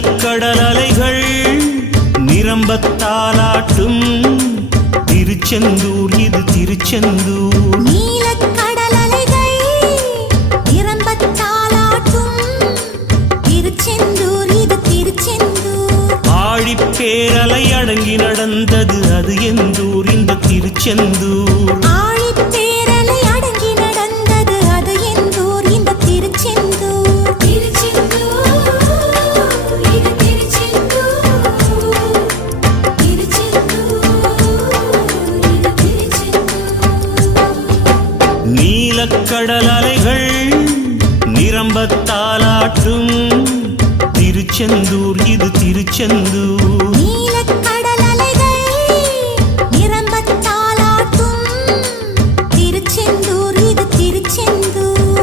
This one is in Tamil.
நீலக்கடல் அலைகள் நிரம்பத்தாலாட்டும் திருச்செந்தூர் இது திருச்செந்தூர். நீலக்கடல் அலைகள் நிரம்பத்தாலாட்டும் திருச்செந்தூர் இது திருச்செந்தூர். ஆழிப்பேரலை அடங்கி நடந்தது அது எந்தூர் இந்த திருச்செந்தூர். ஆழிப்பேரலை அடங்கி நடந்தது அது எந்தூர் இந்த திருச்செந்தூர். திருச்செந்தூர் இது திருச்செந்தூர். திருச்செந்தூர் இது திருச்செந்தூர். நீலக்கடல் அலைகள் நிரம்பத்தாலாட்டும் திருச்செந்தூர் இது திருச்செந்தூர்.